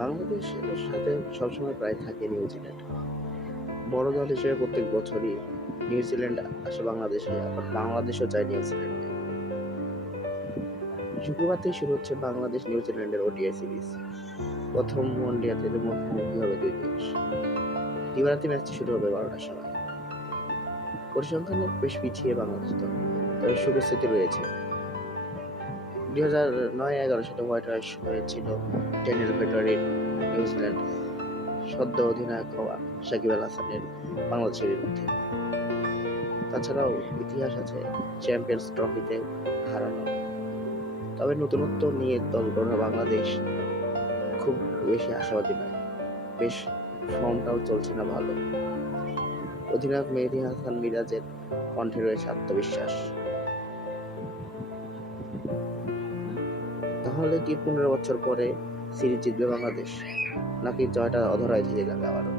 বাংলাদেশের সাথে সবসময় প্রায় থাকে নিউজিল্যান্ড। বড় দল হিসেবে প্রত্যেক বছরই নিউজিল্যান্ড আসে বাংলাদেশে, আবার বাংলাদেশও যায় নিউজিল্যান্ডে। শুক্রবার থেকে শুরু হচ্ছে বাংলাদেশ নিউজিল্যান্ডের ওডিআই সিরিজ। প্রথম ওয়ানডেতে মুখোমুখি হবে দুই দেশ। দিবারাত্রি ম্যাচটি শুরু হবে 12টার সময়। পরিসংখ্যানে বেশ পিছিয়ে বাংলাদেশ দল, তবে সুখের স্মৃতি রয়েছে। 2009-11 সালে হোয়াইট হাউস হয়েছিল ড্যানিয়েল ভেট্টরির নিউজিল্যান্ড সদ্য অধিনায়ক হওয়া সাকিব আল হাসানের বাংলাদেশের বিরুদ্ধে। তাছাড়াও ইতিহাস আছে চ্যাম্পিয়ন্স ট্রফিতে হারানো। তবে নতুনত্ব নিয়ে দল গড়া বাংলাদেশ খুব বেশি আশাবাদী নয়। বেশ ফর্মটাও চলছে না ভালো। অধিনায়ক মেহেদী হাসান মিরাজের কণ্ঠে রয়েছে আত্মবিশ্বাস। তাহলে কি 15 বছর পরে সিরিজ জিতবে বাংলাদেশ, নাকি জয়টা অধরাই থেকে যাবে আবারও?